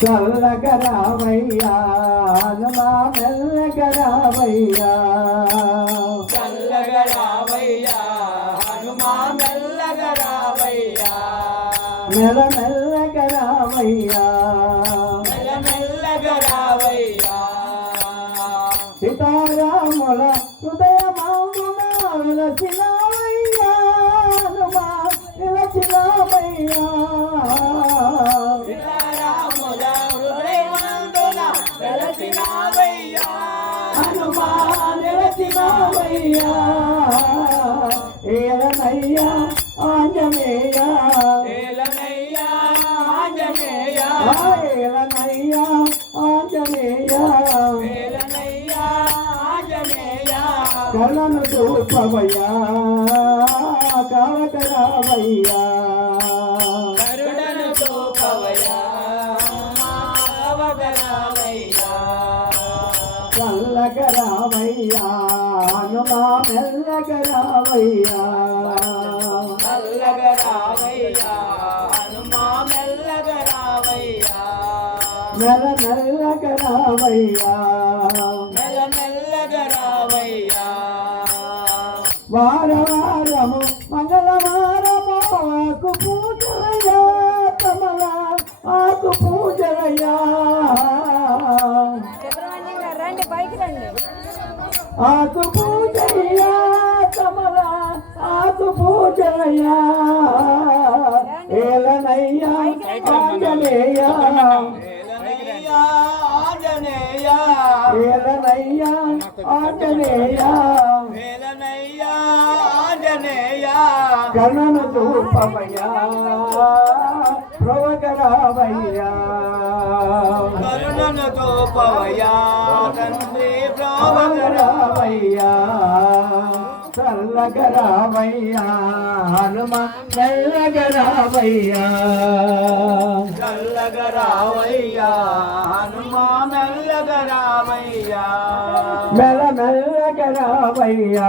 చల్లగా రావయ్యా హనుమా మెల్లగా రావయ్యా చల్లగా రావయ్యా హనుమా మెల్లగా రావయ్యా మెల్లగా రావయ్యా మెల్లగా రావయ్యా సీతారాముల హృదయమామున విలసినావయ్యా హనుమా విలసినావయ్యా సీతారాముల హృదయమందున వెలసినావయ్యా హనుమా విలసినావయ్యా ఏలనయ్యా ఆంజనేయ ఏలనయ్యా ఆంజనేయ ఏలనయ్యా ఆంజనేయ ఏలనయ్యా ఆంజనేయ కళ్ళను చూపవయ్యా కావకరావయ్యా కరుణను చూపవయ్యా మావగరావయ్యా చల్లగరావయ్యా హనుమా మెల్లగరావయ్యా చల్లగరావయ్యా హనుమా మెల్లగరావయ్యా మెల్లగరావయ్యా మెల్లగరావయ్యా వారవారము మంగళవారము ఆకు పూజలయ్యా కమల ఆకు పూజలయ్యా రండి పైకి రండి ఆకు పూజయ్యా కమల ఆకు పూజలయ్యా ఏలనయ్యా ఆంజనేయ ఏలనయ్యా ఆంజనేయ ఏలనయ్యా ఆంజనేయ ఏలనయ్యా ఆంజనేయ కళ్ళను చూపవయ్యా ప్రవకరావయ్యా కరుణను చూపవయ్యా తండ్రి ప్రోవగరా రావయ్యా చల్లగరావయ్యా హనుమ మెల్లగరావయ్యా చల్లగరావయ్యా హనుమా మెల్లగరావయ్యా మెల్లగరావయ్యా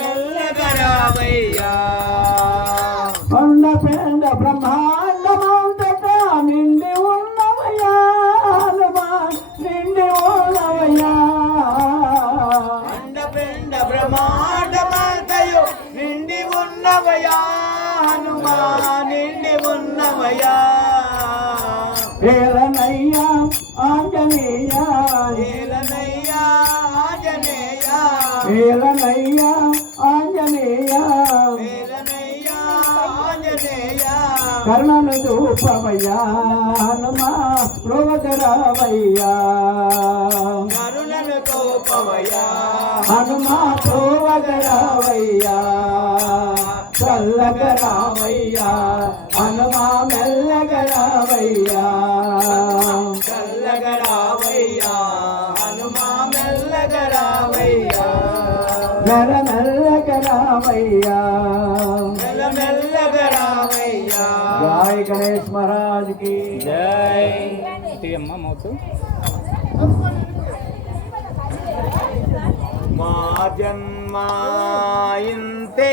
మెల్లగరావయ్యా కొండ పెండ బ్రహ్మాండమంతటా నిండి ఉన్నవయ్యా హనుమ నిండి ఉన్నవయ్యా అండపిండ బ్రహ్మాండమంతయు నిండి ఉన్నవయా హనుమా నిండి ఉన్నవయా ఏలనయ్యా ఆంజనేయ ఏలనయ్యా ఆంజనేయ ఏలనయ్యా ఆంజనేయ ఏలనయ్యా ఆంజనేయ కర్ణను చూపవయ్యా హనుమా ప్రోవకరావయ్యా కరుణను చూపవయ్యా హనుమా ప్రోవకరావయ్యా చల్లగరావయ్యా హనుమా మెల్లగరావయ్యా చల్లగరావయ్యా హనుమా మెల్లగరావయ్యా మెల్లగరావయ్యా మెల్లగరావయ్యా జై గణేష్ మహారాజ్ కి జై మా జన్మ ఇంతే